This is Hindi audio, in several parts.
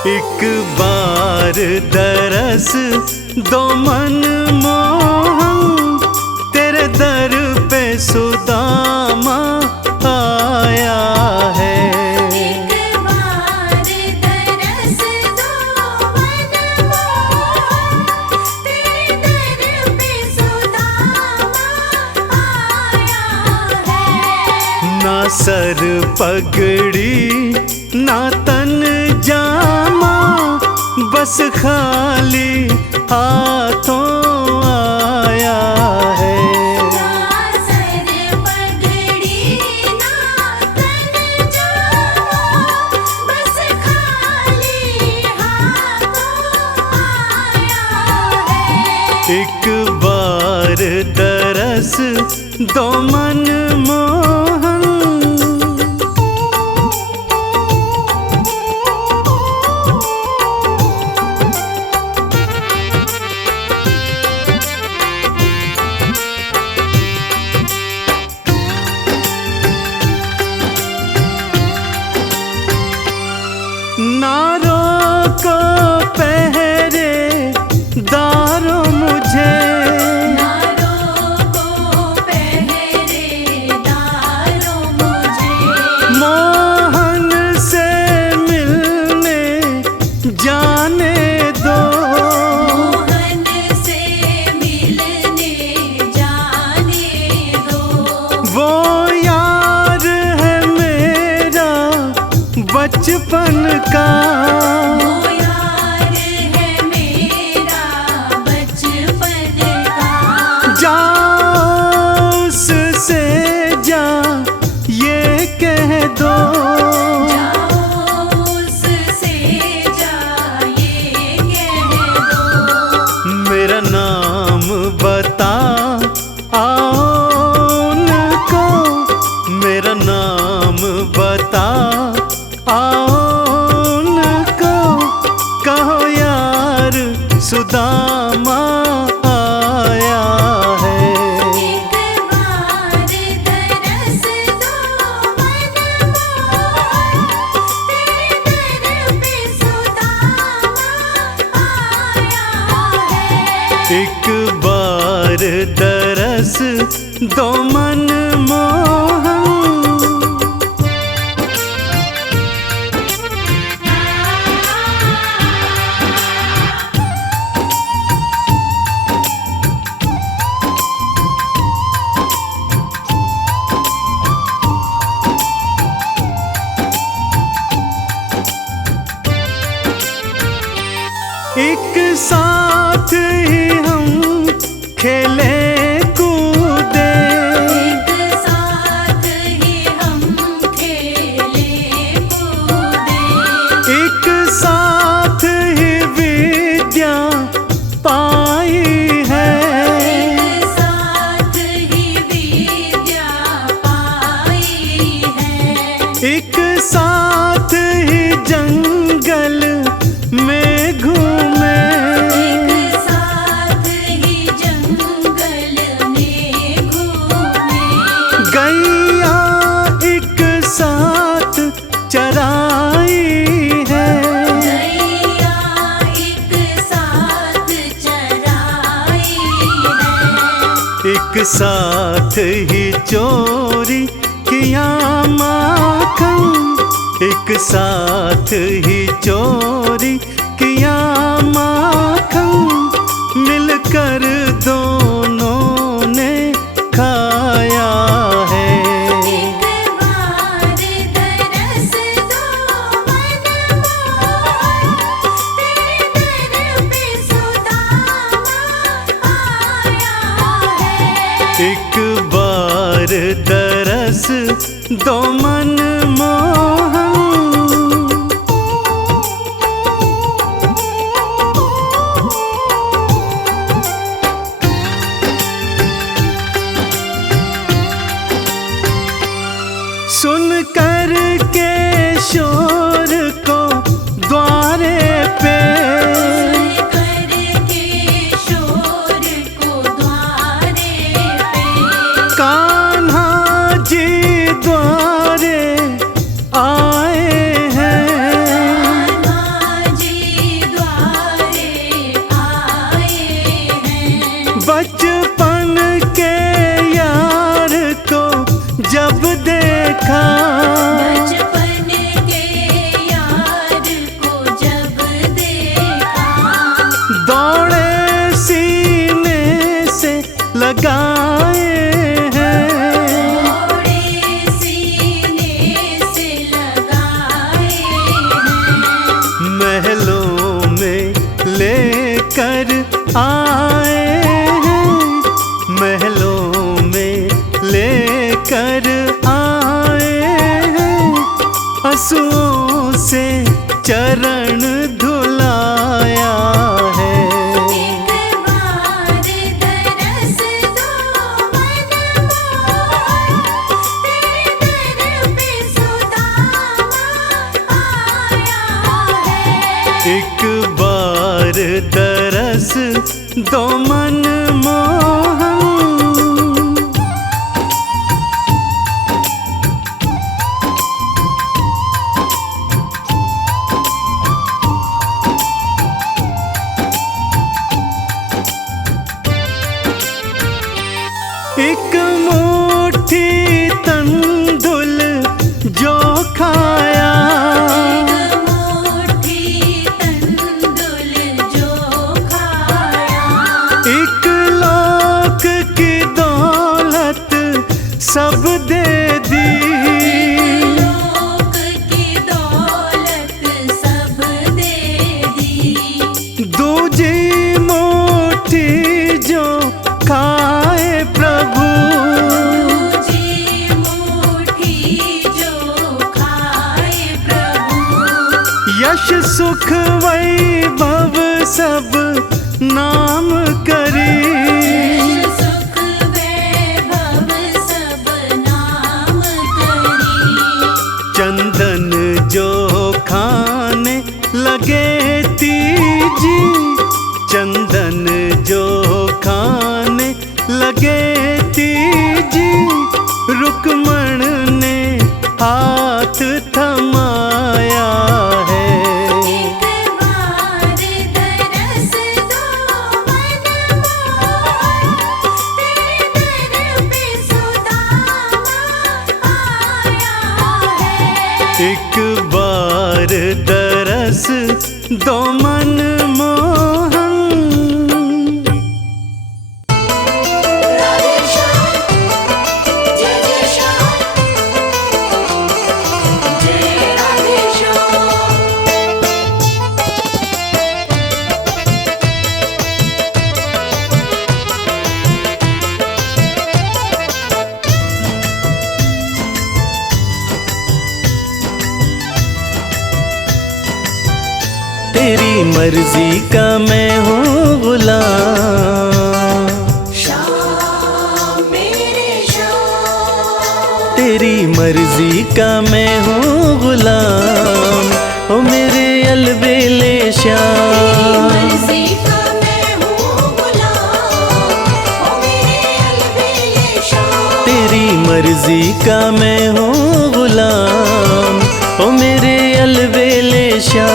एक बार दरस दो मन मोहन, तेरे दर पे सुदामा आया है। एक बार दरस दो मन मोहन, तेरे दर पे सुदामा आया है। ना सर पगड़ी ना तन जामा, बस खाली हाथों आया है। ना सर पगड़ी ना तन जामा, बस खाली हाथों आया है। एक बार दरस दो मन मोहन। ना रोको पहरे दारो मुझे, ना रोको पहरेदारों मुझे, मोहन से मिलने जाने दो। मोहन से मिलने जाने दो। वो यार है मेरा बचपन का, वो यार है मेरा बचपन का। जा उससे जा ये कह दो, जाओ उससे जाइए कह दो। मेरा नाम बता आओ उनको, मेरा नाम बता आओ उनको। कहो यार सुदामा आया है। एक बार दरस दो मन मोहन, तेरे दर पे सुदामा आया है। एक बार दरस दो मन मोहन। एक साथ ही हम खेले कूदे, एक साथ ही हम खेले कूदे, एक साथ ही विद्या पाई है। एक साथ ही विद्या पाई है। एक साथ ही जंगल में घूमे, एक साथ ही जंगल में घूमे, गैया एक साथ चराई है। गैया एक साथ चराई है। एक साथ ही चोरी किया माखन, एक साथ ही चोरी किया माखन। मिलकर दोनों ने खाया है। एक बार दरस दो मन मोहन, तेरे दर पे सुदामा आया है। एक बार दरस दो मन मोहन। सुन कर के शोर को द्वारे पे, करके शोर को द्वारे पे, कान्हा जी द्वारे महलों में लेकर आए हैं, महलों में लेकर आए हैं, आंसुओं से चरण धुलाया है। एक बार दरस दो मन मोहन, तेरे दर पे सुदामा आया है। एक बार तरस दो मन मोहन। एक मुट्ठी तंदुल जो खाया, एक मुट्ठी तंदुल जो खाया, एक लाख की दौलत सब दे दी, लोक की दौलत सब दे दी। दूजी मुट्ठी जो खाए प्रभु, दूजी मुट्ठी जो खाए प्रभु, यश सुख वैभव सब नाम करी, सुख वैभव सब नाम करी। चंदन जो खाने लगे तीजी, चंदन जो खाने लगे तीजी, रुक्मण ने हाथ थमाया है। एक बार दरस दो मन मोहन, तेरे दर पे सुदामा आया है। एक बार तरस दो मन मोहन। राधे श्याम, जय जय श्याम, जय राधे श्याम। तेरी मर्जी का मैं हूँ गुलाम, श्याम मेरे श्याम, तेरी मर्जी का मैं हूँ गुलाम, ओ मेरे अलबेले श्याम। मर्जी का मैं हूँ गुलाम, ओ मेरे अलबेले श्याम। तेरी मर्जी का मैं हूँ गुलाम, ओ मेरे अलबेले श्याम।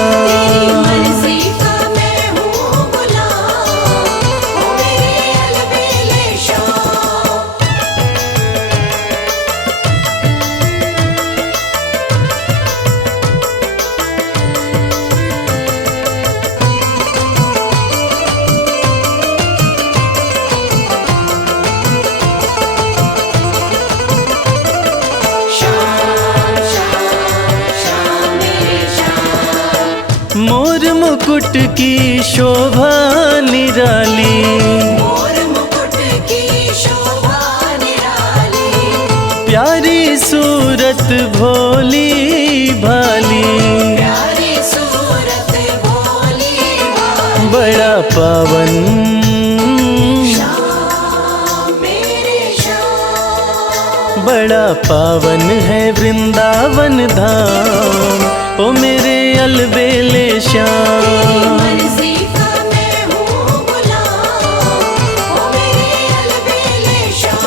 मर्जी का मैं हूँ गुलाम, ओ मेरे अलबेले श्याम। श्याम श्याम श्याम मेरे श्याम। मोर मुकुट की शोभा निराली, मोर मुकुट की शोभा निराली, प्यारी सूरत भोली भाली, प्यारी सूरत भोली भाली। बड़ा पावन श्याम मेरे श्याम। बड़ा पावन है वृंदावन धाम, ओ मेरे अलबेले श्याम। मर्जी का मैं हूँ गुलाम, ओ मेरे अलबेले श्याम।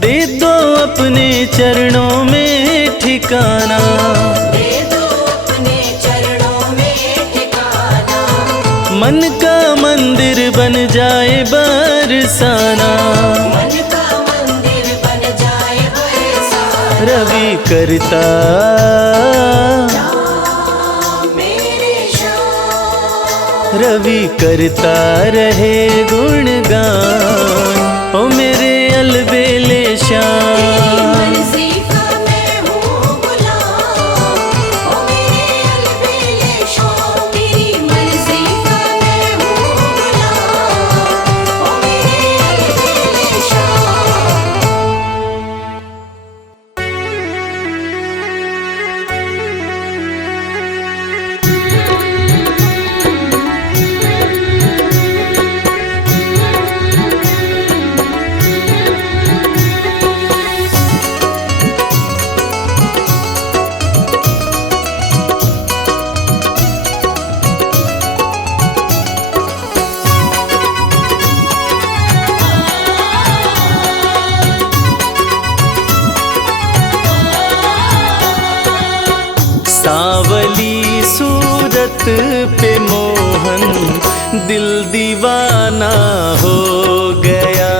दे दो अपने चरणों में ठिकाना, दे दो अपने चरणों में ठिकाना, मन का मंदिर बन जाए बरसाना। मन का मंदिर बन जाए बरसाना। रवि करता श्याम रवि करता रहे गुणगान, ओ मेरे अलबेले श्याम। मर्जी का मैं हूँ गुलाम, ओ मेरे अलबेले शाम। तेरी मर्जी का मैं हूँ गुलाम, ओ मेरे अलबेले शाम। सांवली सूरत पे मोहन दिल दीवाना हो गया।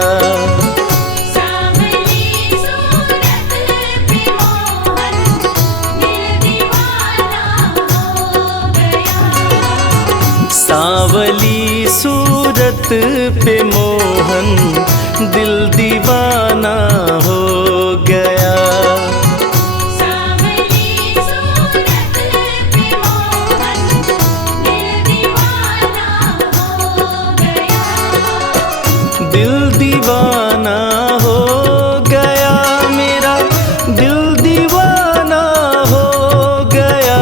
सांवली सूरत पे मोहन दिल दीवाना हो गया। सांवली सूरत पे मोहन दिल दीवाना हो गया। दिल दीवाना हो गया, मेरा दिल दीवाना हो गया।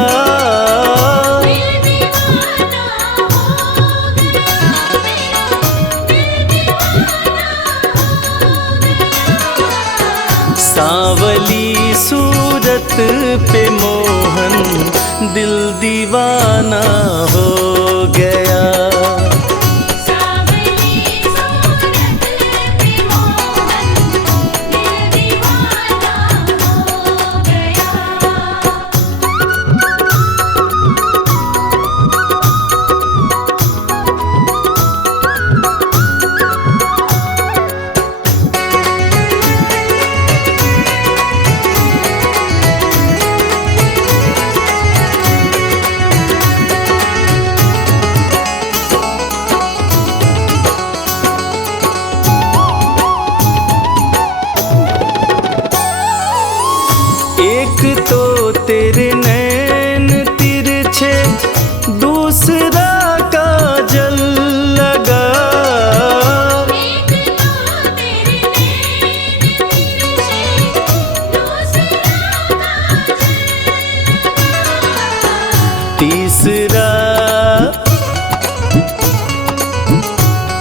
सांवली सूरत पे मोहन दिल दीवाना हो गया। एक तो तेरे नैन तिरछे, दूसरा काजल लगा। एक तो तेरे नैन तिरछे, दूसरा काजल लगा।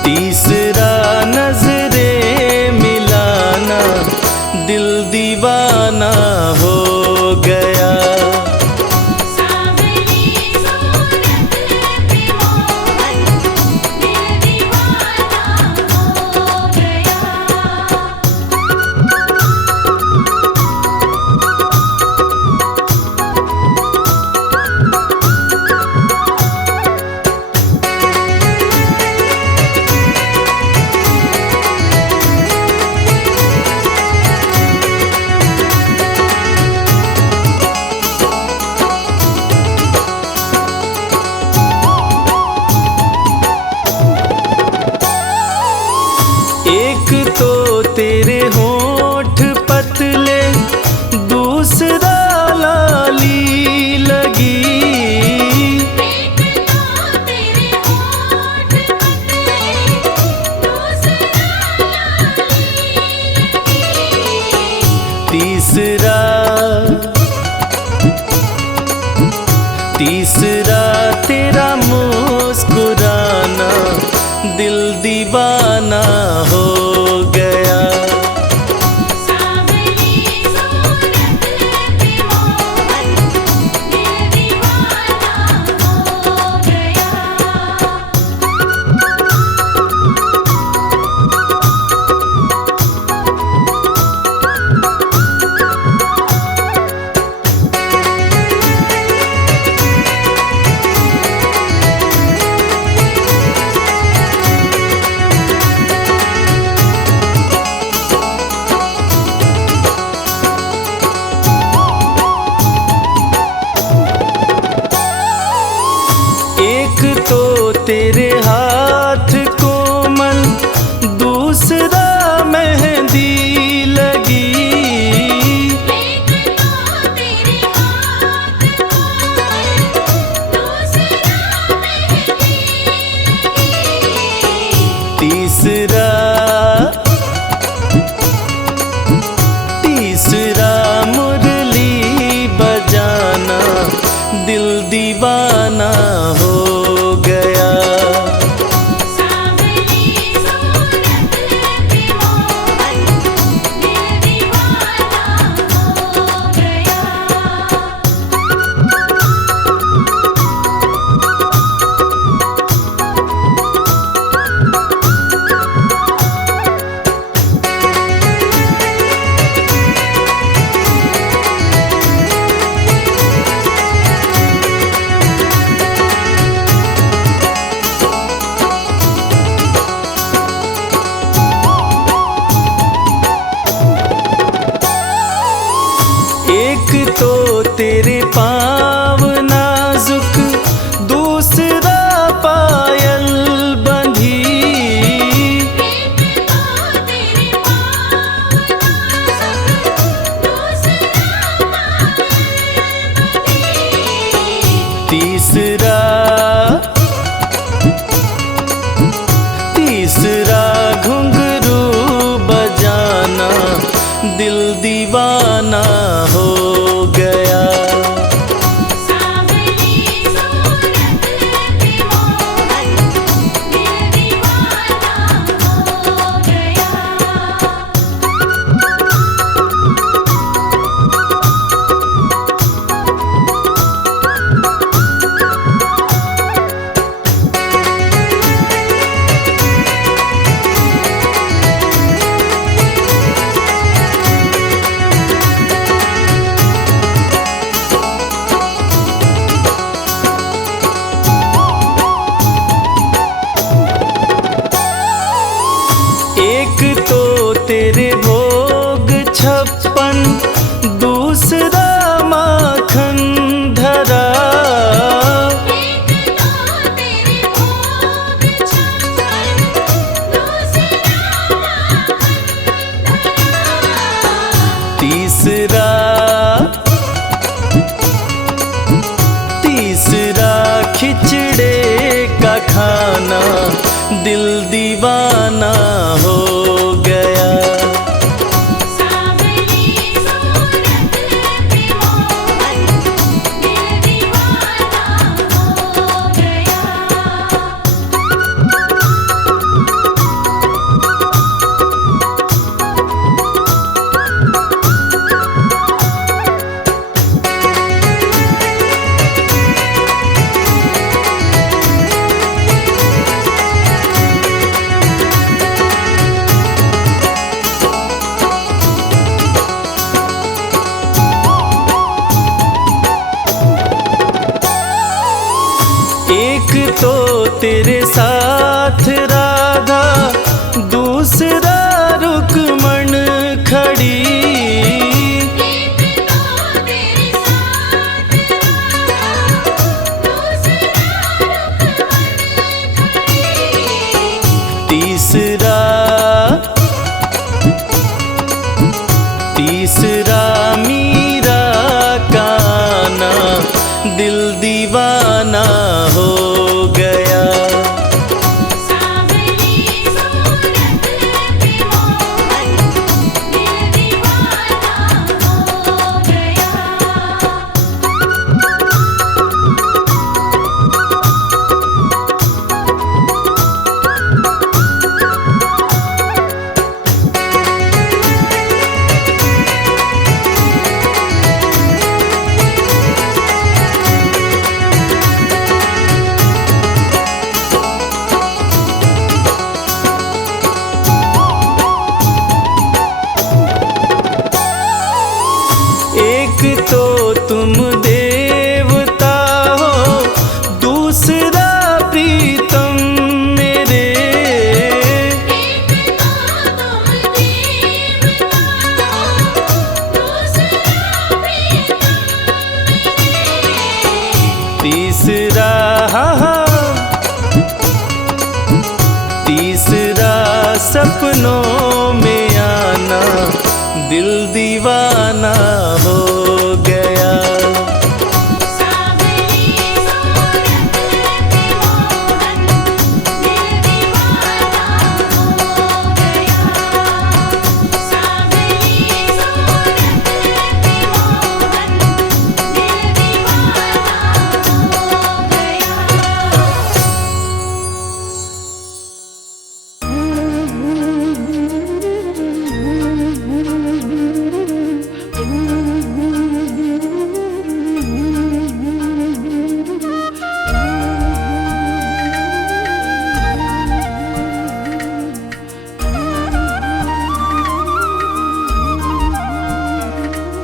तीसरा नजरे मिलाना दिल दीवाना हो गया। सांवली सूरत पे मोहन दिल दीवाना हो गया। एक तो तेरे होठ पतले, दूसरा लाली लगी। एक तो तेरे होठ पतले, दूसरा लाली लगी। तीसरा तेरा मुस्कुराना दिल दीवाना हो गया। सांवली सूरत पे मोहन दिल दीवाना हो गया। तेरे हाथ कोमल, दूसरा मेहंदी लगी। एक तो तेरे हाथ कोमल, दूसरा मेहंदी लगी। तीसरा मुरली बजाना, दिल दीवाना हो गया। सांवली सूरत पे मोहन, दिल दीवाना हो गया। एक तो तेरे पाँव नाजुक, दूसरा पायल बंधी। एक तो तेरे पाँव नाजुक, दूसरा पायल बंधी। तीसरा घुंघरू बजाना, दिल दीवाना हो गया। सांवली सूरत पे मोहन, दिल दीवाना हो गया। एक तो तेरे भोग 56, दूसरा माखन धरा। एक तो तेरे भोग 56, दूसरा माखन धरा। तीसरा खिचड़े का खाना, दिल दीवाना हो गया। सांवली सूरत पे मोहन, दिल दीवाना हो गया। एक तो तेरे साथ राधा, दूसरा रुक्मण खड़ी। एक तो तेरे साथ राधा, दूसरा रुक्मण खड़ी। तीसरा मीरा का आना, दिल दीवाना हो गया। सांवली सूरत पे मोहन, दिल दीवाना हो गया। एक तो तुम देवता हो, दूसरा प्रीतम मेरे। एक तो तुम देवता हो, दूसरा प्रीतम मेरे। तीसरा सपनों में आना, दिल दीवाना हो गया।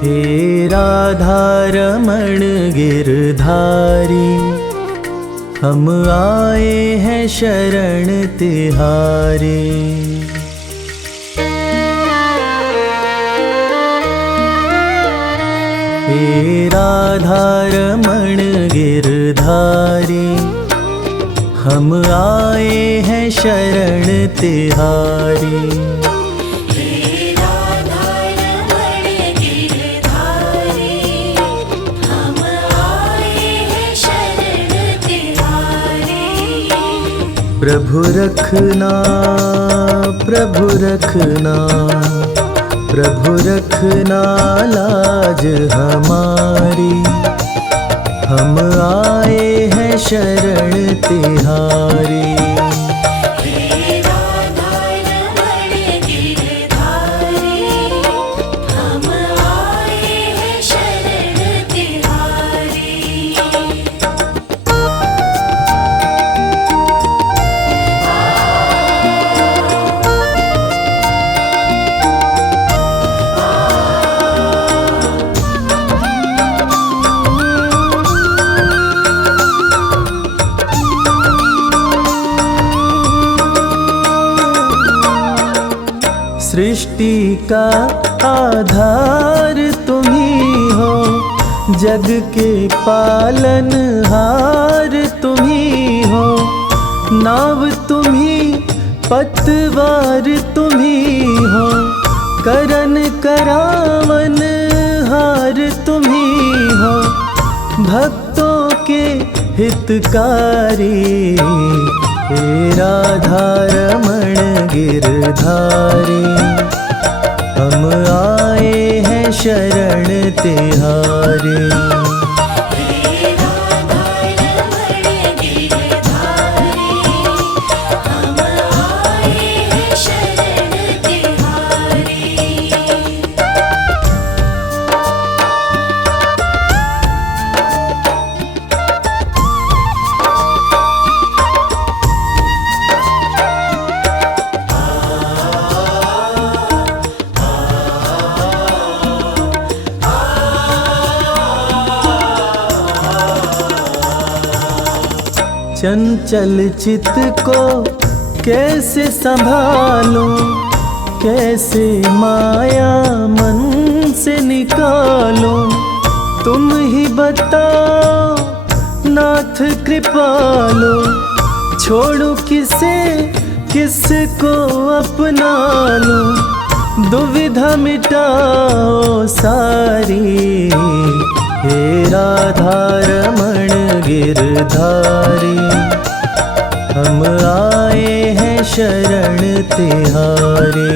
हे राधा रमण गिरधारी, हम आए हैं शरण तिहारे। हे राधा रमण गिरधारी, हम आए हैं शरण तिहारी। प्रभु रखना, प्रभु रखना, प्रभु रखना लाज हमारी। हम आए हैं शरण तिहारी। सृष्टि का आधार तुम ही हो, जग के पालनहार तुम ही हो। नाव तुम ही, पतवार तुम ही हो, करन करावन हार तुम ही हो। भक्तों के हितकारी, हे राधा रमण गिरधारी, हम आए हैं शरण तिहारी। चंचल चित को कैसे संभालूं, कैसे माया मन से निकालूं। तुम ही बताओ नाथ कृपालु, छोड़ूं किसे किसको अपना लूं। दुविधा मिटाओ सारी, हे राधा रमण गिरधारी, हम आए हैं शरण तिहारी।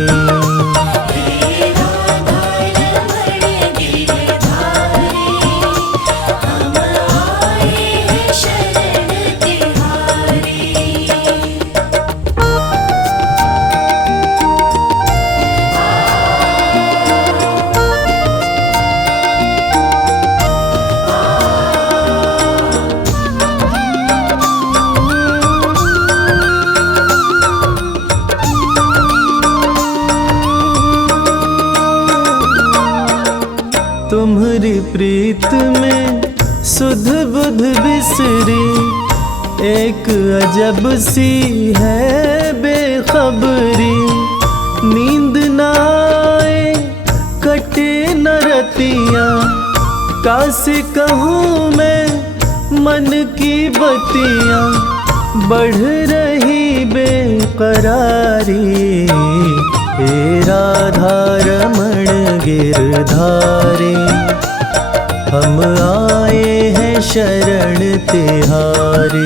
तुम्हारी प्रीत में सुध बुध बिसरी, एक अजब सी है बेखबरी। नींद न आए कटे न रतियाँ, कासे कहूँ मैं मन की बतियाँ। बढ़ रही बेकरारी, हे राधा रमण गिरधारी, हम आए हैं शरण तिहारी।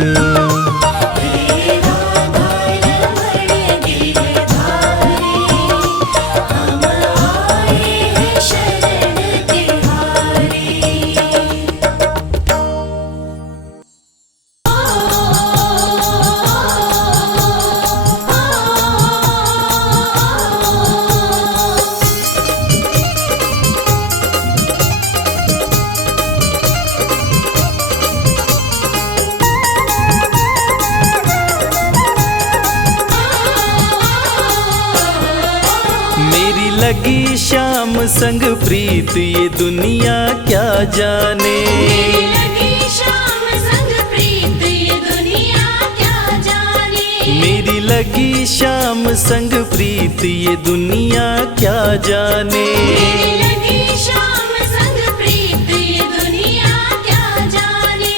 मेरी लगी शाम संग प्रीत ये दुनिया क्या जाने, मेरी लगी शाम संग प्रीत ये दुनिया क्या जाने, मेरी लगी शाम संग प्रीत ये दुनिया क्या जाने, मेरी लगी शाम संग प्रीत ये दुनिया क्या जाने,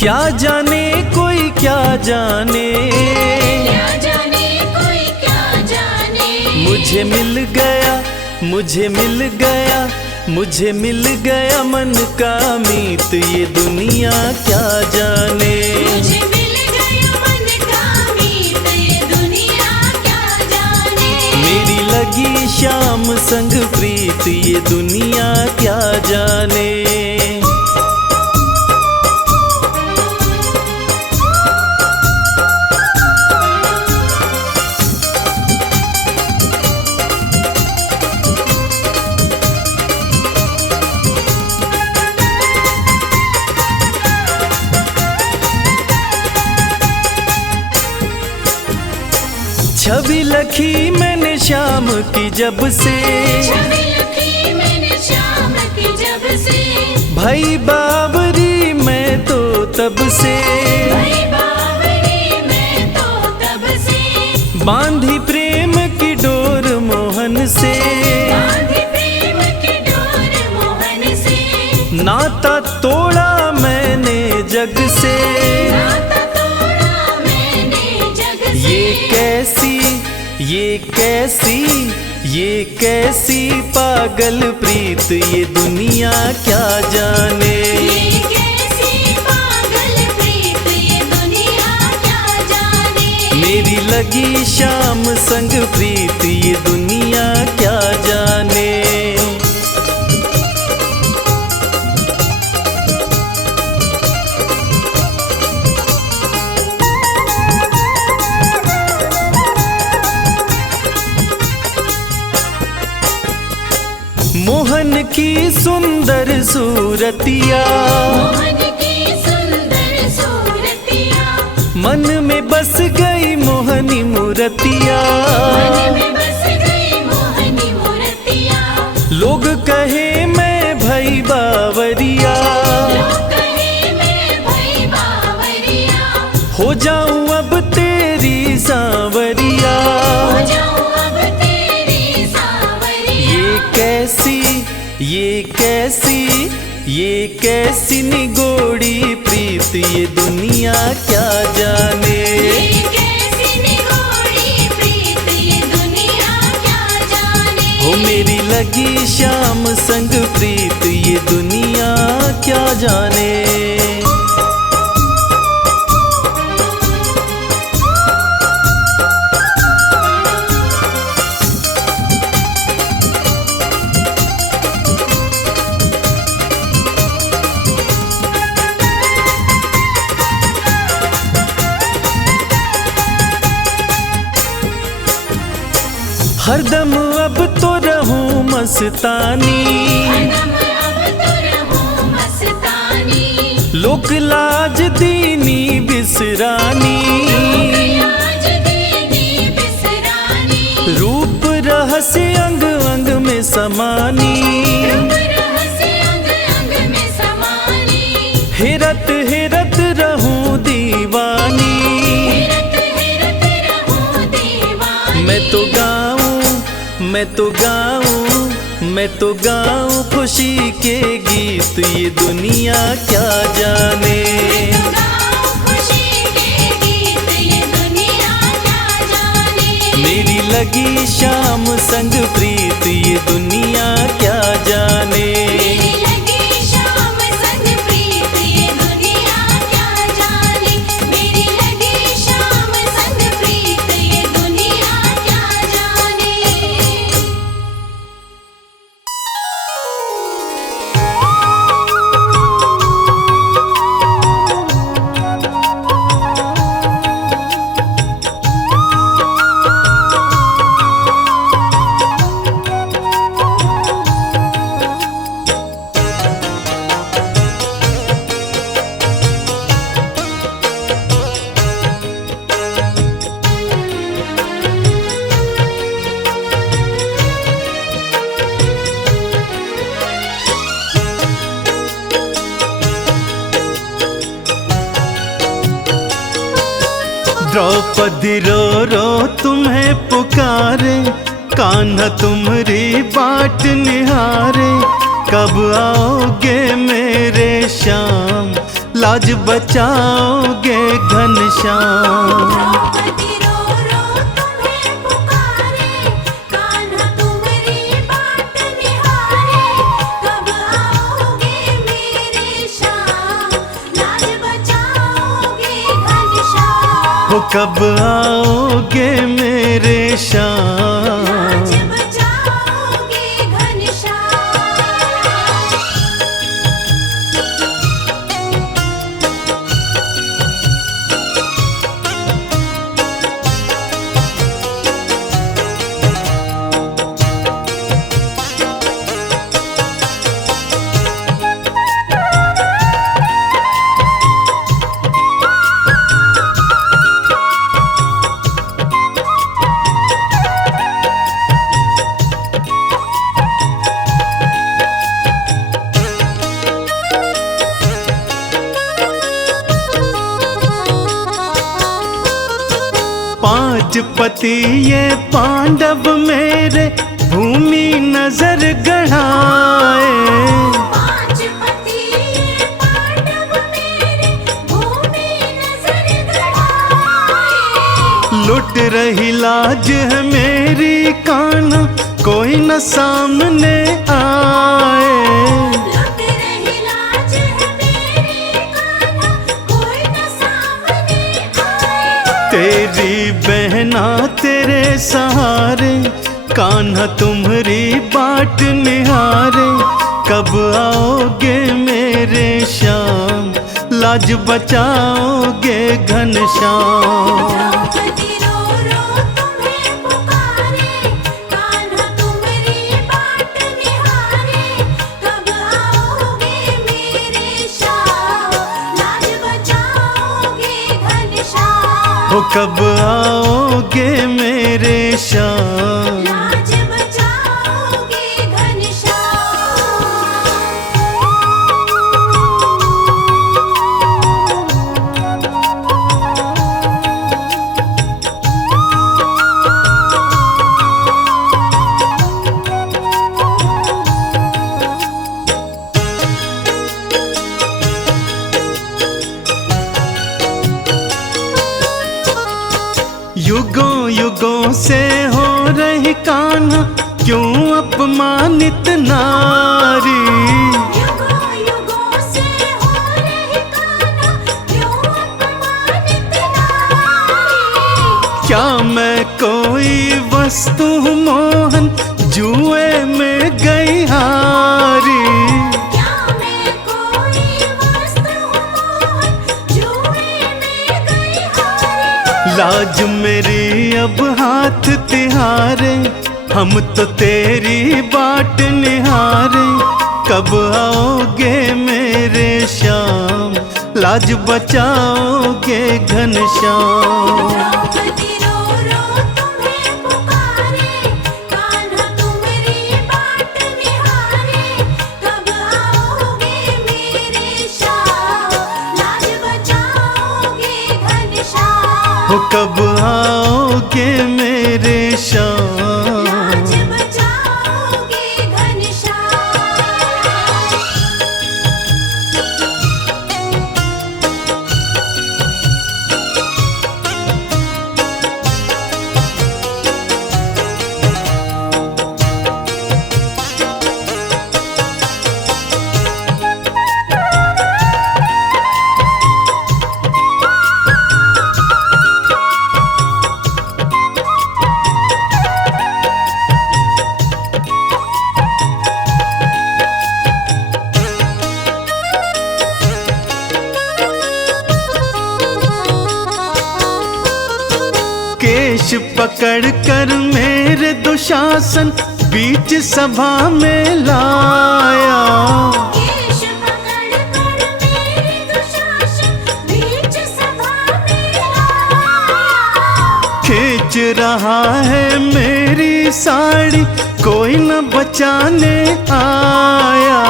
क्या जाने कोई क्या जाने, क्या जाने कोई क्या जाने, मुझे मिल गया, मुझे मिल गया, मुझे मिल गया मन का मीत ये दुनिया क्या जाने, मुझे मिल गया मन का मीत ये दुनिया क्या जाने, मेरी लगी शाम संग प्रीत ये दुनिया क्या जाने। छवि लखी मैंने शाम की जब से, छवि लखी मैंने शाम की जब से, भाई बावरी मैं तो तब से, भाई बावरी मैं तो तब से, बांधी प्रेम की डोर मोहन से, बांधी प्रेम की डोर मोहन से, नाता तोड़ा मैंने जग से, नाता तोड़ा मैंने जग से, ये कैसी, ये कैसी, ये कैसी पागल प्रीत ये दुनिया क्या जाने, ये कैसी पागल प्रीत ये दुनिया क्या जाने, मेरी लगी शाम संग प्रीत ये दुनिया क्या जाने। मोहन की सुंदर सूरतिया, मोहन की सुंदर सूरतिया, मन में बस गई मोहनी मूर्तिया, मन में बस गई मोहनी मूर्तिया, लोग कहे मैं भई बावरिया, लोग कहे मैं भई बावरिया, हो जाऊं अब तेरी सांवरिया, हो जाऊं अब तेरी सांवरिया, ये कैसी, ये कैसी, ये कैसी निगोड़ी प्रीत ये दुनिया क्या जाने, ये कैसी निगोड़ी प्रीत ये दुनिया क्या जाने, हो मेरी लगी शाम संग प्रीत ये दुनिया क्या जाने। हरदम अब तो रहूं मस्तानी, हरदम अब तो रहूं मस्तानी, लोक लाज दीनी बिसरानी, लाज दीनी बिसरानी, रूप रहस्य अंग अंग में समानी, रूप रहस्य अंग अंग में समानी, हेरत हेरत रहूं दीवानी, हेरत हेरत रहूं दीवानी, मैं तो गाऊं, मैं तो गाऊं, मैं तो गाऊं खुशी के गीत ये दुनिया क्या जाने, मैं तो गाऊं खुशी के गीत ये दुनिया लगी शाम संग प्रीत ये दुनिया क्या जाने। मेरी लगी शाम संग प्रीत ये दुनिया क्या जाने। मेरी लगी शाम संग प्रीत ये दुनिया क्या जाने। द्रौपदी रो रो तुम्हें पुकारे, कान्हा तुम्हारी बाट निहारे। कब आओगे मेरे श्याम, लाज बचाओगे घनश्याम। द्रौपदी रो रो तुम्हें पुकारे, कान्हा तुम्हारी बाट निहारे। कब आओगे मेरे श्याम, लाज बचाओगे घनश्याम। हो कब आओगे मेरे श्याम। लाज बचाओगे घनश्याम। पांच पति ये पांडव मेरे, भूमि नजर गढ़ाए। पांच पति ये पांडव मेरे, भूमि नजर गढ़ाए। लुट रही लाज है मेरी कान्हा, कोई न सामने आए। लुट रही लाज है मेरी कान्हा, कोई न सामने आए। तेरी बहना तेरे सहारे, कान्हा तुम्हारी बाट निहारे। कब आओगे मेरे श्याम, लाज बचाओगे घनश्याम। द्रौपदी रो रो तुम्हें पुकारे, कान्हा तुम्हारी बाट निहारे। कब आओगे मेरे श्याम, लाज बचाओगे घनश्याम। हो कब आओगे मेरे श्याम। लाज बचाओगे घनश्याम। युगों युगों से हो रही कान्हा, क्यों अपमानित नारी। युगों युगों से हो रही कान्हा, क्यों अपमानित नारी। क्या मैं कोई वस्तु हूँ मोहन, जुए में गई हारी। क्या मैं कोई वस्तु हूँ, जुए में गई हारी। लाज मेरी अब हाथ तिहारे, हम तो तेरी बाट निहारे। कब आओगे मेरे श्याम, लाज बचाओगे घनश्याम। द्रौपदी रो रो तुम्हें पुकारे, कान्हा तुम्हारी बाट निहारे। कब आओगे मेरे श्याम, लाज बचाओगे घनश्याम। हो कब आओगे मेरे श्याम। लाज बचाओगे घनश्याम। केश पकड़ कर मेरे दुशासन बीच सभा में लाया। केश पकड़ कर मेरे दुशासन बीच सभा में लाया। खींच रहा है मेरी साड़ी कोई न बचाने आया।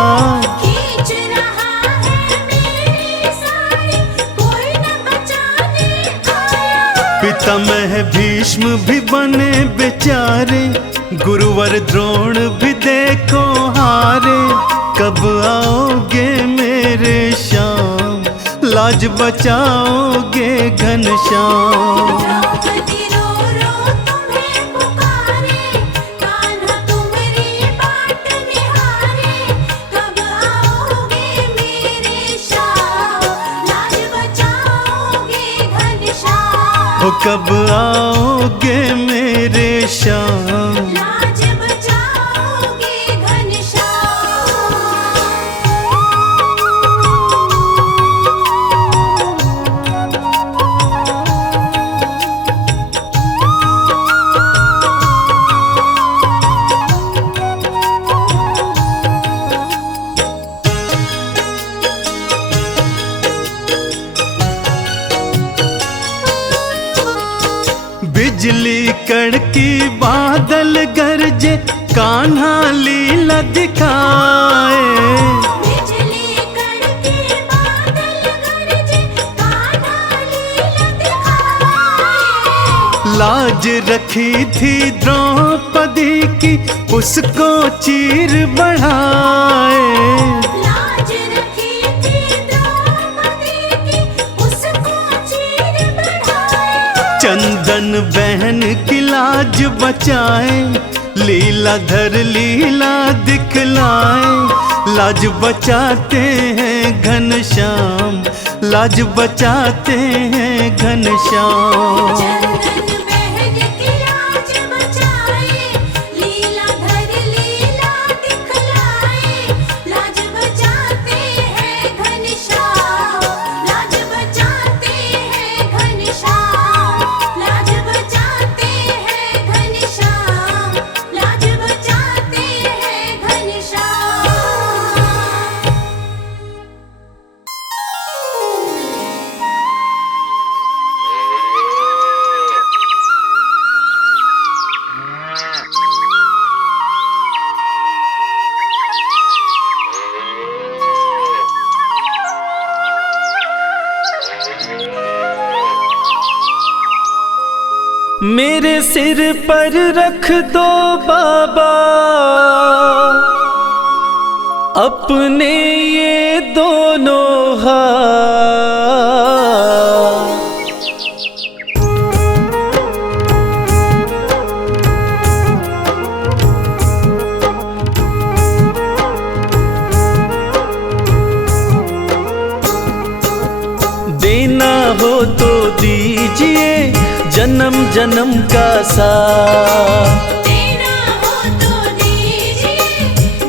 खींच रहा है मेरी साड़ी कोई न बचाने आया। पितामह भीष्म भी बने बेचारे, गुरुवर द्रोण भी देखो हारे। कब आओगे मेरे श्याम, लाज बचाओगे घनश्याम। द्रौपदी रो रो तुम्हें पुकारे, कान्हा तुम्हारी बाट निहारे। कब आओगे मेरे श्याम, लाज बचाओगे घनश्याम। हो कब आओगे मेरे श्याम। लाज बचाओगे घनश्याम। बिजली कड़की बादल गरजे, कान्हा लीला दिखाए। बिजली कड़के बादल गरजे, कान्हा लीला दिखाए। लाज रखी थी द्रौपदी की, उसको चीर बढ़ाए। लाज रखी थी द्रौपदी की, उसको चीर बढ़ाए। चंदन बहन की लाज बचाए, लीलाधर लीला दिखलाए। लाज बचाते हैं घनश्याम, लाज बचाते हैं घनश्याम। चंदन बहन की लाज बचाए, लीलाधर लीला दिखलाए। लाज बचाते हैं घनश्याम, लाज बचाते हैं घनश्याम। लाज बचाते हैं घनश्याम, लाज बचाते हैं घनश्याम। मेरे सिर पर रख दो बाबा अपने ये दोनों हाथ। देना हो तो दीजिए जन्म जन्म का साथ। देना हो तो दीजिए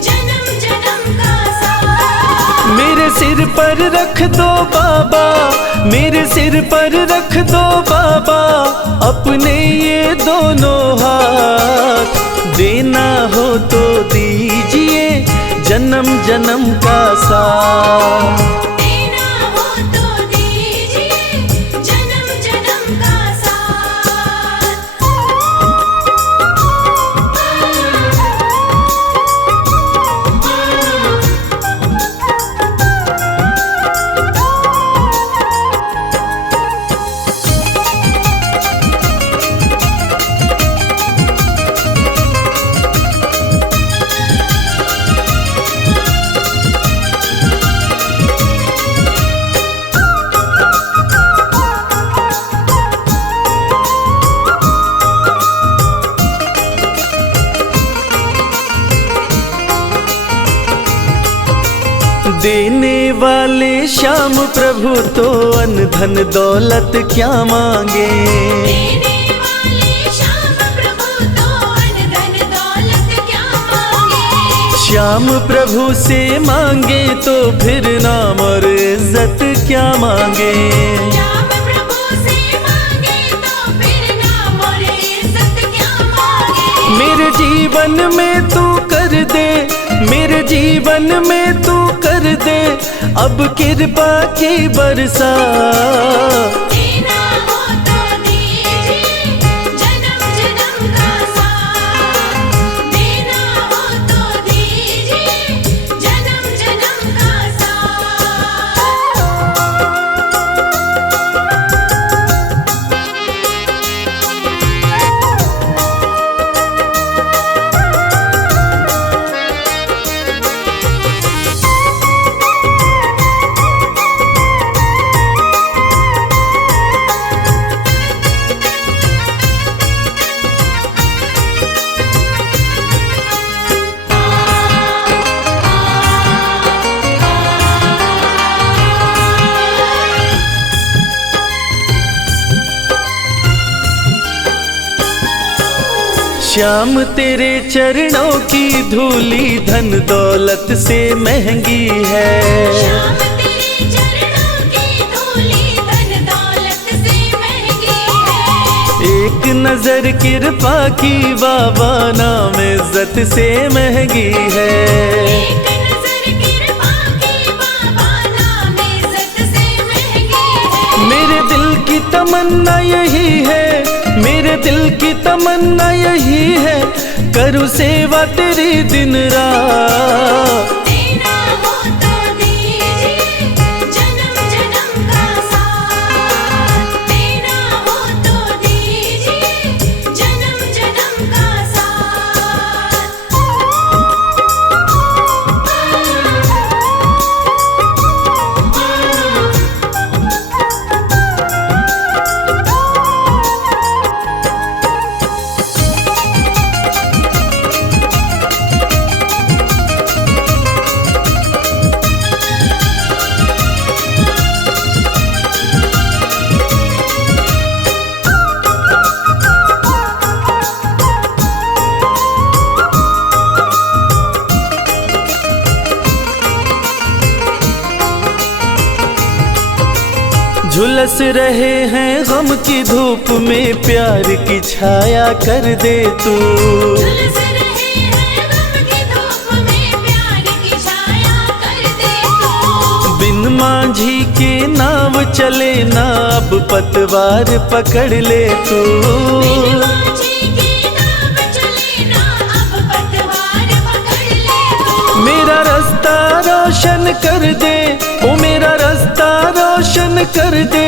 जन्म जन्म का साथ। मेरे सिर पर रख दो बाबा, मेरे सिर पर रख दो बाबा अपने ये दोनों हाथ। देना हो तो दीजिए जन्म जन्म का साथ। देना हो तो दीजिए जन्म जन्म का देने वाले श्याम प्रभु तो अन्न धन दौलत क्या मांगे। देने वाले श्याम प्रभु तो अन्न धन दौलत क्या मांगे। श्याम प्रभु से मांगे तो फिर नाम और इज्जत क्या मांगे। श्याम प्रभु से मांगे तो फिर नाम और मेरे जीवन में तू कर दे, मेरे जीवन में तू कर दे अब कृपा की बरसा। देना हो तो दीजिए जन्म जन्म का साथ, देना हो तो दीजिए जन्म जन्म का साथ। श्याम तेरे चरणों की धूली धन दौलत से महंगी है। श्याम तेरे चरणों की धूली धन दौलत से महंगी है। एक नजर कृपा की बाबा नाम इज्जत से महंगी है। एक नजर कृपा की बाबा नाम इज्जत से महंगी है। मेरे दिल की तमन्ना यही है, मेरे दिल की तमन्ना यही है करूँ सेवा तेरी दिन रात। देना हो तो दीजिए जन्म जन्म का साथ, देना हो तो दीजिए जन्म जन्म का झुलस रहे हैं गम की धूप में प्यार की छाया कर दे तू। झुलस रहे हैं गम की धूप में प्यार की छाया कर दे तू। बिन मांझी के नाव चले ना अब पतवार पकड़ ले तू। बिन माझी की नाव चले ना अब पतवार पकड़ ले तू। मेरा रास्ता रोशन कर दे, ओ मेरा रास्ता रोशन कर दे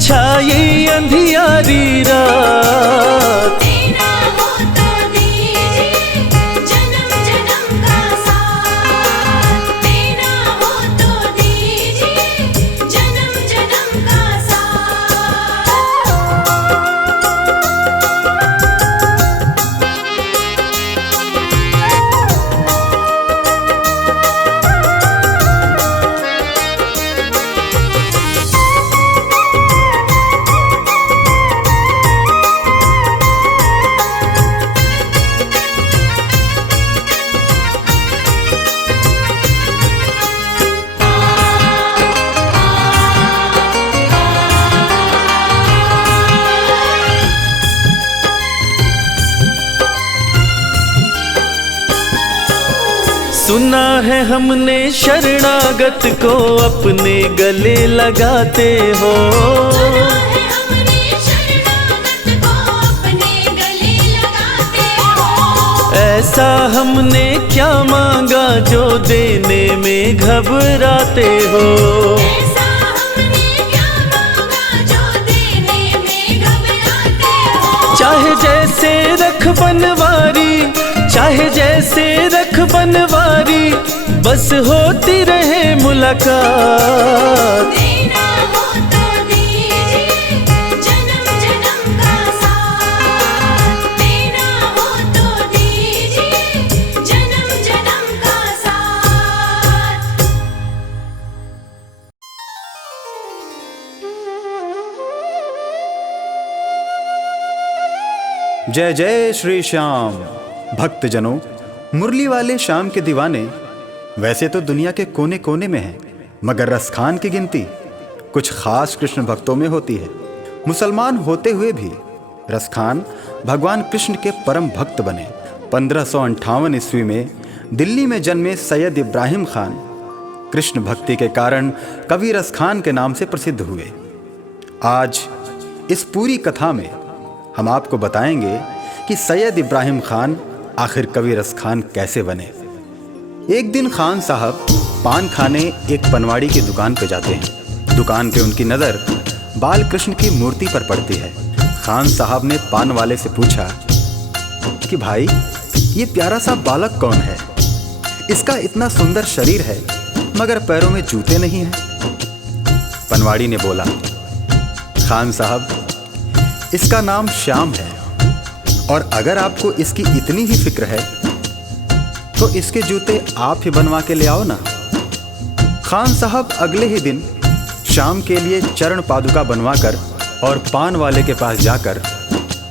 छाई अंधियारी रात। देना हो तो दीजिए जन्म जन्म का साथ, देना हो तो दीजिए जन्म जन्म का साथ। सुना है हमने शरणागत को अपने गले लगाते हो। सुना है हमने शरणागत को अपने गले लगाते हो। ऐसा हमने क्या मांगा जो देने में घबराते हो। ऐसा हमने क्या मांगा जो देने में घबराते हो। चाहे जैसे रख बनवारी, चाहे जैसे रख बनवारी बस होती रहे मुलाकात। देना हो तो दीजिए जन्म जन्म का साथ, देना हो तो दीजिए जन्म जन्म का साथ। जय जय श्री श्याम। भक्तजनों, मुरली वाले श्याम के दीवाने वैसे तो दुनिया के कोने कोने में हैं, मगर रसखान की गिनती कुछ खास कृष्ण भक्तों में होती है। मुसलमान होते हुए भी रसखान भगवान कृष्ण के परम भक्त बने। 1558 ईस्वी में दिल्ली में जन्मे सैयद इब्राहिम खान कृष्ण भक्ति के कारण कवि रस खान के नाम से प्रसिद्ध हुए। आज इस पूरी कथा में हम आपको बताएंगे कि सैयद इब्राहिम खान आखिर कवि रस खान कैसे बने। एक दिन खान साहब पान खाने एक पनवाड़ी की दुकान पर जाते हैं। दुकान पे उनकी नज़र बाल कृष्ण की मूर्ति पर पड़ती है। खान साहब ने पान वाले से पूछा कि भाई, ये प्यारा सा बालक कौन है? इसका इतना सुंदर शरीर है मगर पैरों में जूते नहीं हैं। पनवाड़ी ने बोला, खान साहब, इसका नाम श्याम है और अगर आपको इसकी इतनी ही फिक्र है तो इसके जूते आप ही बनवा के ले आओ ना। खान साहब अगले ही दिन श्याम के लिए चरण पादुका बनवाकर और पान वाले के पास जाकर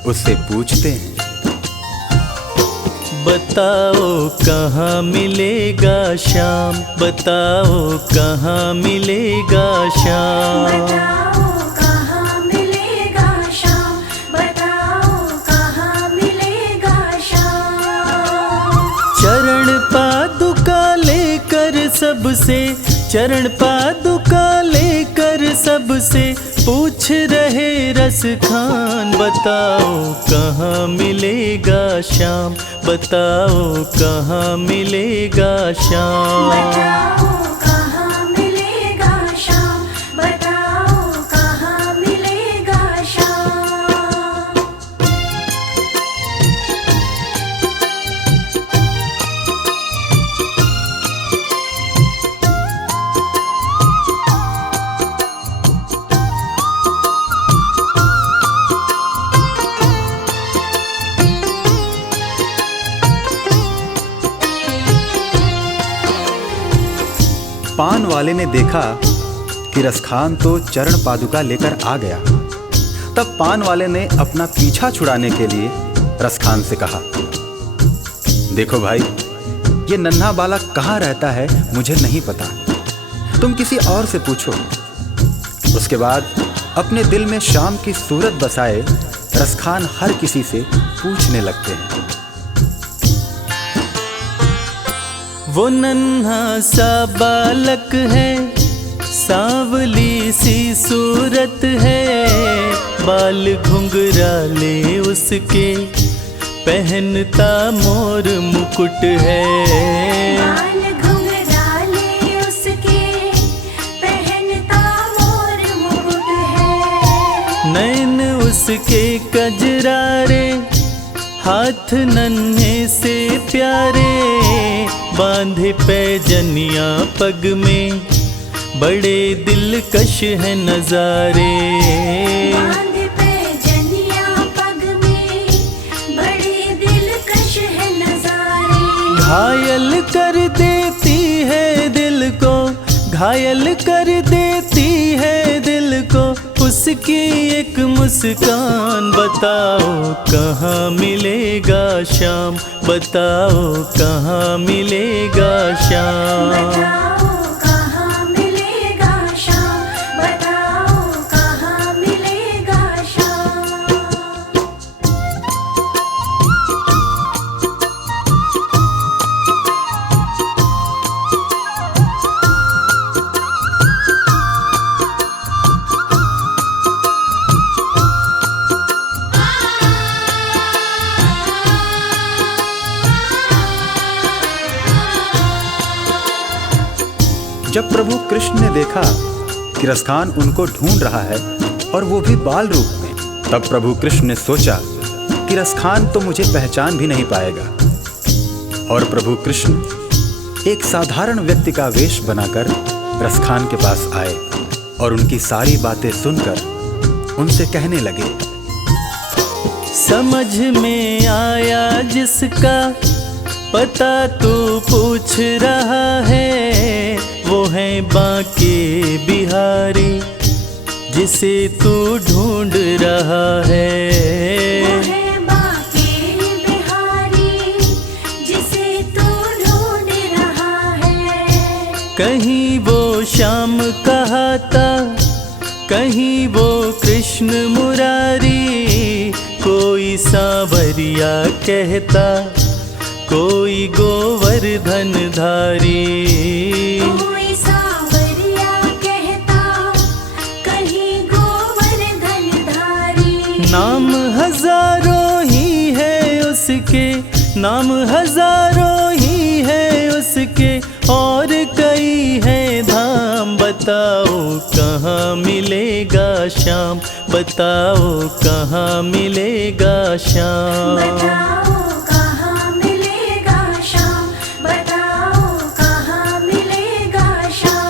उससे पूछते हैं, बताओ कहाँ मिलेगा श्याम, बताओ कहाँ मिलेगा श्याम। बताओ कहाँ मिलेगा श्याम, बताओ कहाँ मिलेगा श्याम। चरण पादुका लेकर सबसे, चरण पादुका लेकर सबसे पूछ रहे रस खान, बताओ कहाँ मिलेगा श्याम, बताओ कहाँ मिलेगा श्याम। बताओ कहाँ मिलेगा श्याम, बताओ कहाँ मिलेगा श्याम। पान वाले ने देखा कि रसखान तो चरण पादुका लेकर आ गया। तब पान वाले ने अपना पीछा छुड़ाने के लिए रसखान से कहा, देखो भाई, ये नन्हा बालक कहाँ रहता है मुझे नहीं पता, तुम किसी और से पूछो। उसके बाद अपने दिल में श्याम की सूरत बसाए रसखान हर किसी से पूछने लगते हैं। वो नन्हा सा बालक है, सांवली सी सूरत है, बाल घुंघराले उसके, पहनता मोर मुकुट है। बाल घुंघराले उसके, पहनता मोर मुकुट है। नैन उसके कजरारे, हाथ नन्हे से प्यारे, बांधे पैजनिया पग में, बड़े दिलकश है नजारे। बांधे पैजनिया पग में, बड़े दिलकश है नजारे। घायल कर देती है दिल को, घायल कर देती है दिल को उसकी एक मुस्कान, बताओ कहाँ मिलेगा श्याम, बताओ कहाँ मिलेगा श्याम। बताओ कहाँ मिलेगा श्याम, बताओ कहाँ मिलेगा श्याम। जब प्रभु कृष्ण ने देखा कि रसखान उनको ढूंढ रहा है और वो भी बाल रूप में, तब प्रभु कृष्ण ने सोचा कि रसखान तो मुझे पहचान भी नहीं पाएगा। और प्रभु कृष्ण एक साधारण व्यक्ति का वेश बनाकर रसखान के पास आए और उनकी सारी बातें सुनकर उनसे कहने लगे, समझ में आया जिसका पता तू पूछ रहा है, वो है बांके बिहारी जिसे तू ढूंढ रहा है। वो है बांके बिहारी जिसे तू ढूंढ रहा है। कहीं वो श्याम कहाता, कहीं वो कृष्ण मुरारी, कोई सांवरिया कहता, कोई गोवर्धन धारी। कोई सांवरिया कहता, कहीं गोवर्धन धारी। नाम हजारों ही है उसके, नाम हजारों ही है उसके, और कई है धाम। बताओ कहाँ मिलेगा श्याम, बताओ कहाँ मिलेगा श्याम। बताओ कहाँ मिलेगा श्याम, बताओ कहाँ मिलेगा श्याम।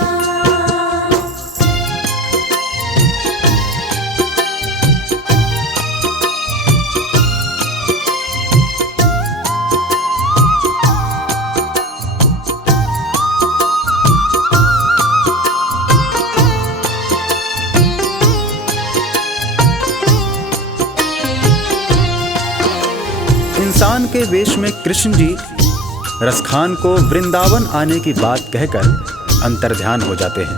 इंसान के वेश में कृष्ण जी रसखान को वृंदावन आने की बात कहकर अंतर्ध्यान हो जाते हैं।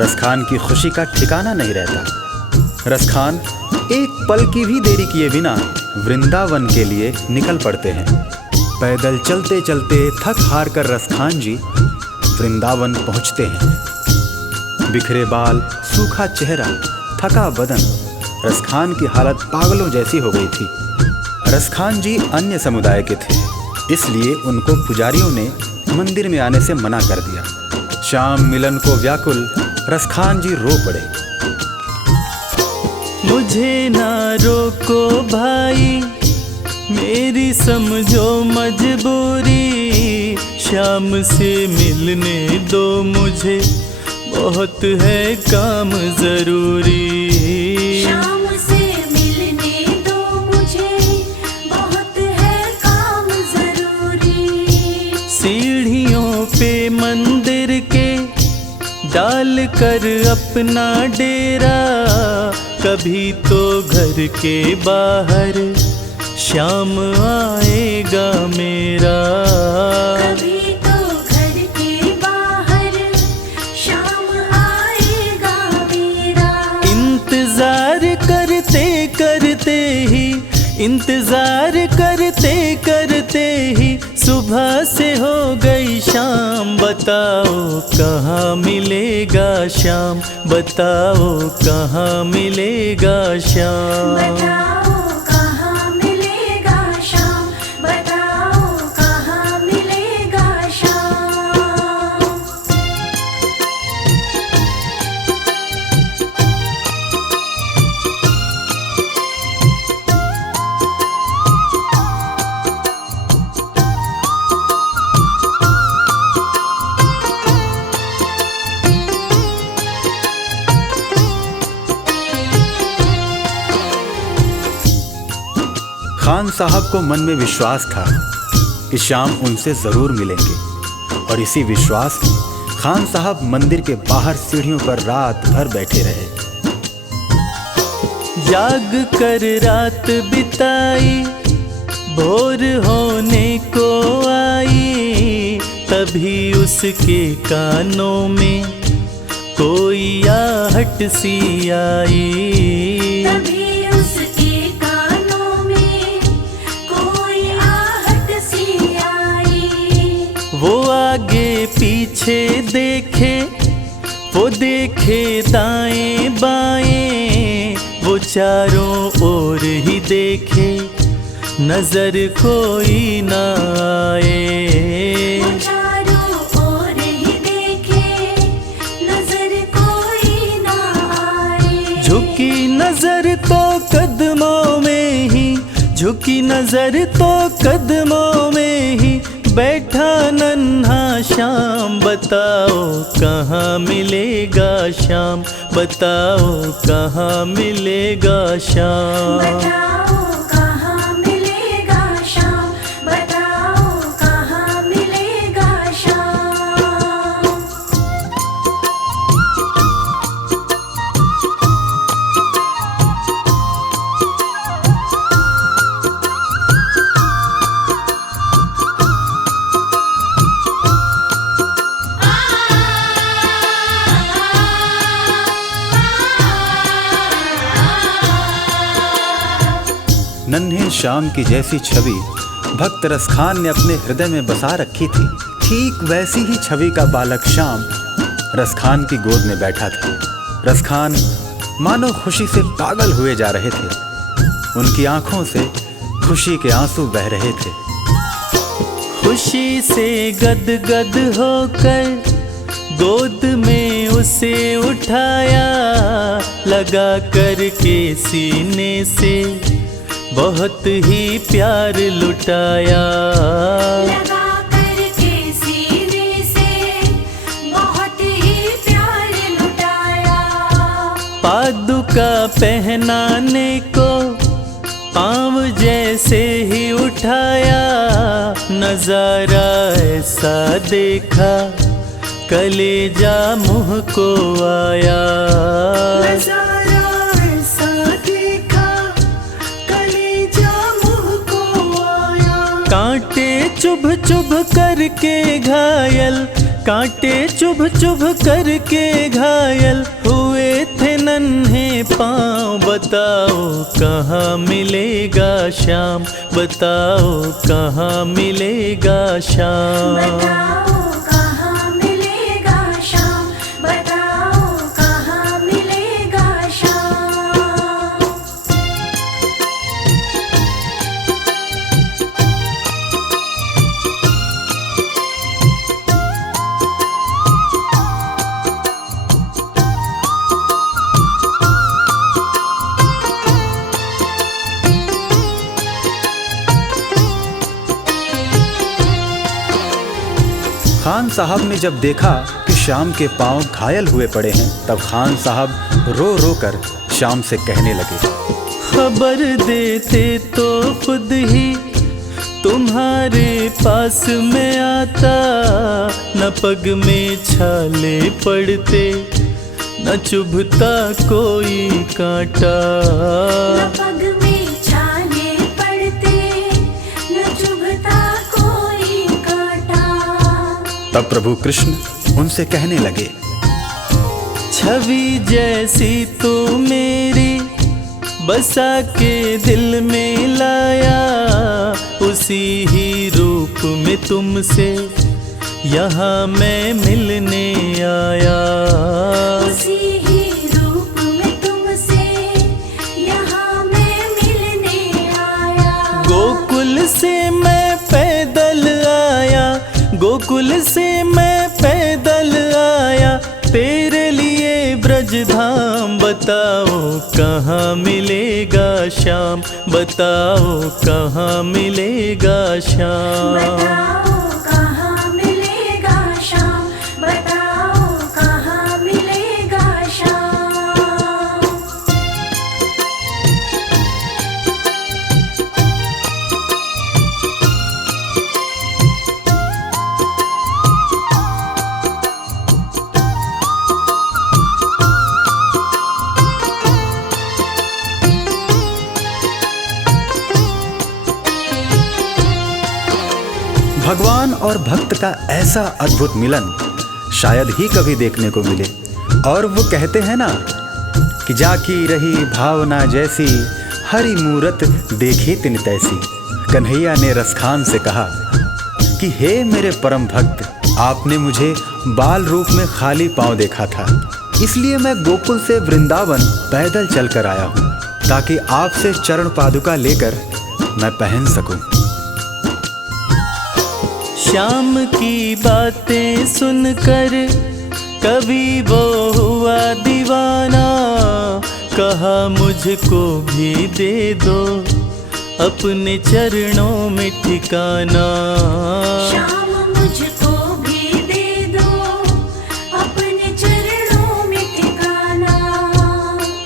रसखान की खुशी का ठिकाना नहीं रहता। रसखान एक पल की भी देरी किए बिना वृंदावन के लिए निकल पड़ते हैं। पैदल चलते चलते थक हार कर रसखान जी वृंदावन पहुंचते हैं। बिखरे बाल, सूखा चेहरा, थका बदन, रसखान की हालत पागलों जैसी हो गई थी। रसखान जी अन्य समुदाय के थे, इसलिए उनको पुजारियों ने मंदिर में आने से मना कर दिया। शाम मिलन को व्याकुल रसखान जी रो पड़े। मुझे ना रोको भाई, मेरी समझो मजबूरी। शाम से मिलने दो मुझे, बहुत है काम जरूरी। शाम से मिलने दो मुझे, बहुत है काम जरूरी। सीढ़ियों पे मंदिर के डाल कर अपना डेरा, कभी तो घर के बाहर श्याम आएगा मेरा। कभी तो घर के बाहर शाम आएगा मेरा। इंतजार करते करते ही, इंतजार करते करते ही सुबह से हो गई शाम। बताओ कहाँ मिलेगा श्याम, बताओ कहाँ मिलेगा श्याम। बताओ कहाँ मिलेगा श्याम, बताओ कहाँ मिलेगा श्याम। खान साहब को मन में विश्वास था कि श्याम उनसे जरूर मिलेंगे, और इसी विश्वास में खान साहब मंदिर के बाहर सीढ़ियों पर रात भर बैठे रहे। जाग कर रात बिताई, भोर होने को आई, तभी उसके कानों में कोई आहट सी आई। तभी उसके कानों में कोई आहट सी आई। वो आगे पीछे देखे, वो देखे दाएं बाएं, वो चारों ओर ही देखे, नजर कोई ना आए। वो चारों ओर ही देखे, नजर कोई ना आए। झुकी नजर तो कदमों में ही, झुकी नजर तो कदमों में ही बैठा नन्हा श्याम। बताओ कहाँ मिलेगा श्याम, बताओ कहाँ मिलेगा श्याम। बताओ कहाँ मिलेगा श्याम, बताओ कहाँ मिलेगा श्याम। नन्हे श्याम की जैसी छवि भक्त रसखान ने अपने हृदय में बसा रखी थी, ठीक वैसी ही छवि का बालक श्याम रसखान की गोद में बैठा था। रसखान मानो खुशी से पागल हुए जा रहे थे। उनकी आंखों से खुशी के आंसू बह रहे थे। खुशी से गदगद होकर गोद में उसे उठाया, लगा करके सीने से बहुत ही प्यार लुटाया। लगा करके सीने से बहुत ही प्यार लुटाया। पादुका पहनाने को पाँव जैसे ही उठाया, नजारा ऐसा देखा कलेजा मुँह को आया। नजारा ऐसा देखा कलेजा मुँह को आया। कांटे चुभ चुभ करके घायल, कांटे चुभ चुभ करके घायल हुए थे नन्हे पाँव। बताओ कहाँ मिलेगा श्याम, बताओ कहाँ मिलेगा श्याम। बताओ कहाँ मिलेगा श्याम, बताओ कहाँ मिलेगा श्याम। खान साहब ने जब देखा कि श्याम के पांव घायल हुए पड़े हैं, तब खान साहब रो रो कर श्याम से कहने लगे, खबर देते तो खुद ही तुम्हारे पास में आता। न पग में छाले पड़ते, न चुभता कोई कांटा। न पग में छाले पड़ते, न चुभता कोई कांटा। तब प्रभु कृष्ण उनसे कहने लगे, छवि जैसी तू मेरी बसा के दिल में लाया, उसी ही रूप में तुमसे यहाँ मैं मिलने आया। उसी ही रूप में तुमसे यहाँ मैं मिलने आया। गोकुल से मैं पैदल आया, गोकुल से मैं पैदल आया, तेरे लिए ब्रजधाम। बताओ कहाँ मिलेगा श्याम, बताओ कहाँ मिलेगा श्याम। बताओ कहाँ मिलेगा श्याम, बताओ कहाँ मिलेगा श्याम। भगवान और भक्त का ऐसा अद्भुत मिलन शायद ही कभी देखने को मिले। और वो कहते हैं ना कि जाकी रही भावना जैसी, हरि मूरत देखी तिन तैसी। कन्हैया ने रसखान से कहा कि हे मेरे परम भक्त, आपने मुझे बाल रूप में खाली पांव देखा था, इसलिए मैं गोकुल से वृंदावन पैदल चलकर आया हूँ, ताकि आपसे चरण पादुका लेकर मैं पहन सकूं। श्याम की बातें सुनकर कभी वो हुआ दीवाना, कहा मुझको भी दे दो अपने चरणों में ठिकाना। श्याम मुझको भी दे दो अपने चरणों में ठिकाना।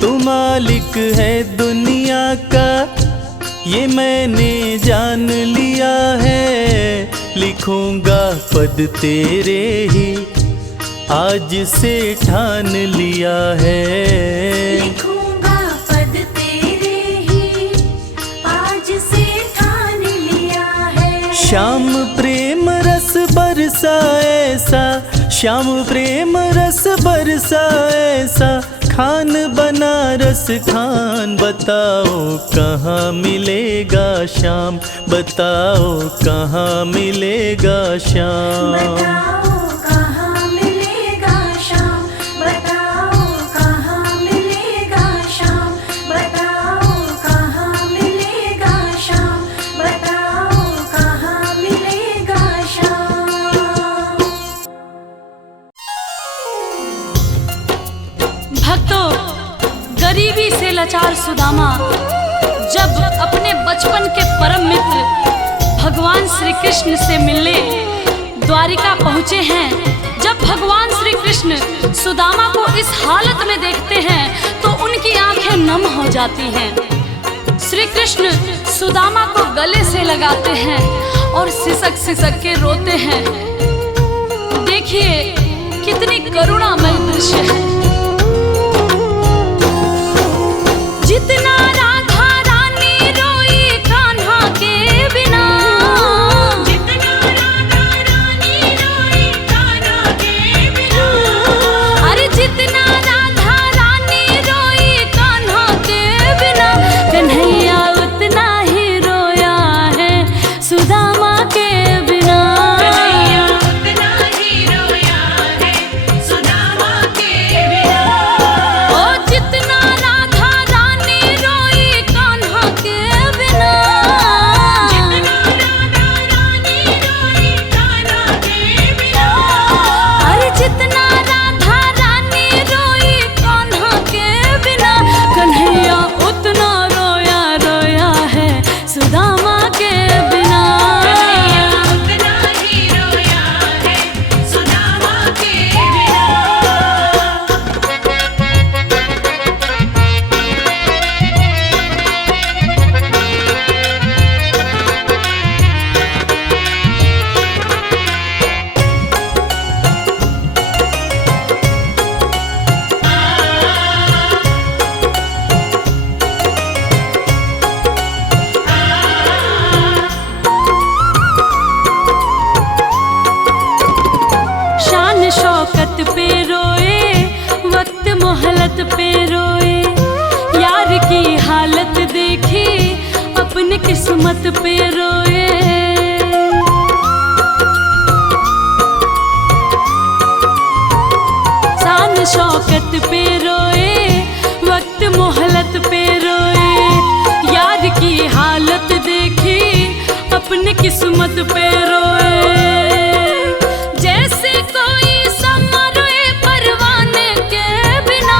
तू मालिक है दुनिया का ये मैंने जान लिया है, लिखूंगा पद तेरे ही आज से ठान लिया है। लिखूंगा पद तेरे ही आज से ठान लिया है। श्याम प्रेम रस बरसा ऐसा, श्याम प्रेम रस बरसा ऐसा, खान बनारस स्थान, बताओ कहाँ मिलेगा श्याम, बताओ कहाँ मिलेगा श्याम। बताओ कहाँ मिलेगा श्याम, बताओ कहाँ मिलेगा श्याम, बताओ कहाँ मिलेगा श्याम, बताओ कहाँ मिलेगा श्याम। भक्तों, गरीबी से लाचार सुदामा जब अपने बचपन के परम मित्र भगवान श्री कृष्ण से मिलने द्वारिका पहुँचे हैं। जब भगवान श्री कृष्ण सुदामा को इस हालत में देखते हैं तो उनकी आंखें नम हो जाती हैं। श्री कृष्ण सुदामा को गले से लगाते हैं और सिसक सिसक के रोते हैं। देखिए कितनी करुणामय दृश्य है। जितना राधा रानी रोई कान्हा के बिना, जितना राधा रानी रोई कान्हा के बिना, अरे जितना राधा रानी रोई कान्हा के बिना, कन्हैया उतना ही रोया है सुदामा के बिना। कन्हैया उतना ही रोया है सुदामा के बिना। ओ जितना राधा रानी रोई कान्हा के बिना, जितना राधा रानी रोई कान्हा के बिना, अरे जितना राधा रानी रोई कान्हा के बिना, कन्हैया उतना रोया रोया है सुदामा के बिना। कन्हैया उतना ही रोया है सुदामा के बिना। शान शौकत पे रोए, वक्त मोहलत पे रोए, यार की हालत देखी अपनी किस्मत पे रोए। शान शौकत पे रोए, वक्त मोहलत पे रोए, यार की हालत देखी अपनी किस्मत पे रोए। जैसे कोई समा रोए परवाने के बिना,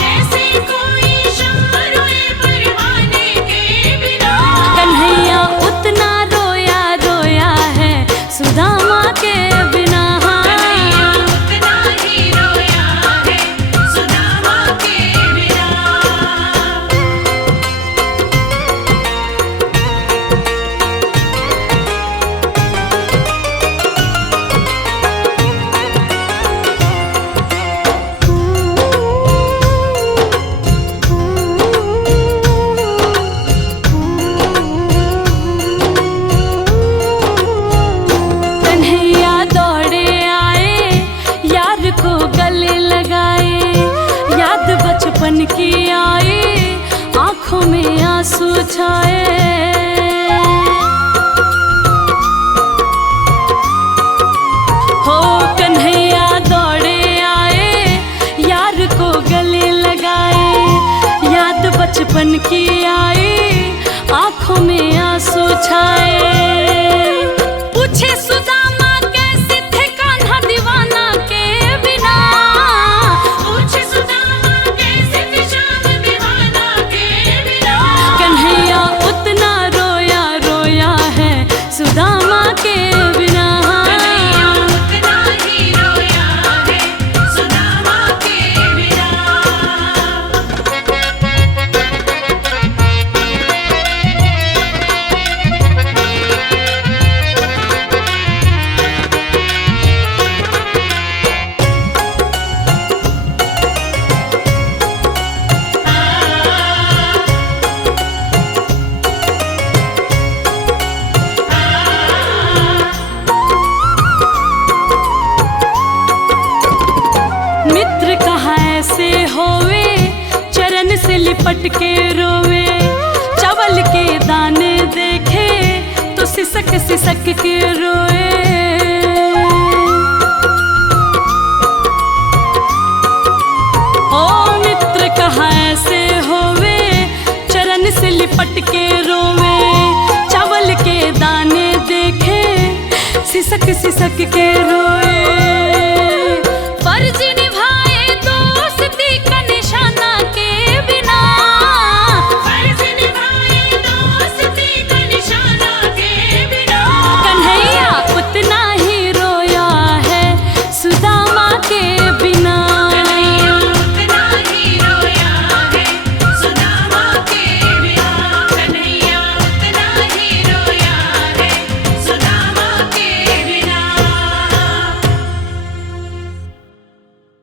जैसे कोई शम्मा रोए परवाने के बिना, कन्हैया उतना रोया रोया है सुदामा के बिना। कन्हैया उतना ही रोया है सुदामा के बिना। कन्हैया दौड़े आए, यार को गले लगाए, याद बचपन की आए, आंखों में आंसू छाए। हो कन्हैया दौड़े आए, यार को गले लगाए, याद बचपन की आए, आंखों में आंसू छाए। पूछे सुदामा कैसे थे कान्हा दीवाना के बिना, पूछे सुदामा कैसे थे श्याम दीवाना के बिना, कन्हैया उतना रोया रोया है सुदामा के बिना। कन्हैया उतना ही रोया है सुदामा के बिना। से लिपट के रोवे, चावल के दाने देखे तो सिसक सिसक के रोए। ओ मित्र कहाँ ऐसे होवे, चरण से लिपट के रोवे, चावल के दाने देखे सिसक सिसक के